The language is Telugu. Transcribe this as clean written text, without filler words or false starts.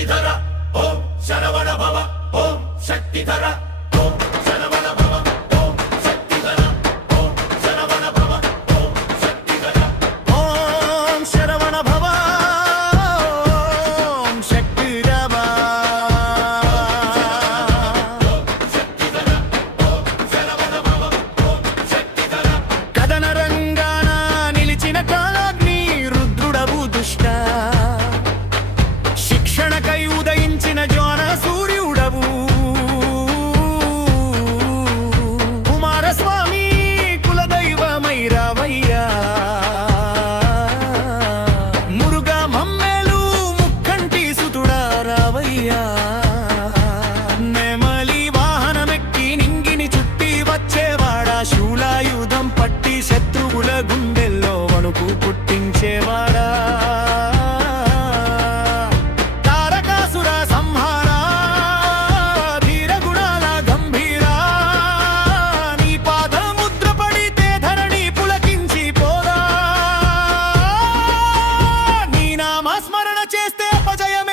శక్తిధర ఓం శరవణ భవ ఓం శక్తిధర ఓం శరవణ భవ ఓం శక్తిధర ఓం శరవణ భవ ఓం శక్తిధర ఓం శరవణ భవ ఓం శక్తిధర శక్తిధర ఓం శరవణ భవ ఓం శక్తిధర కథన రంగాన నిలిచిన కాలాగ్ని రుద్రుడవు దుష్ట శిక్షణకై ఉదయించిన జ్వాన సూర్యుడవు కుమారస్వామి కులదైవమై రావయ్యా మురుగా మమ్మేలు ముక్కంటి సుతుడా రావయ్యా నెమలి వాహనమెక్కి నింగిని చుట్టి వచ్చేవాడా శూలాయుధం పట్టి శత్రువుల గుండెల్లో వణుకు పుట్టించేవాడా తారకాసుర సంహారా ధీర గుణాల గంభీరా నీ పాదముద్ర పడితే ధరణి పులకించి పోదా నీ నామస్మరణ చేస్తే అపజయం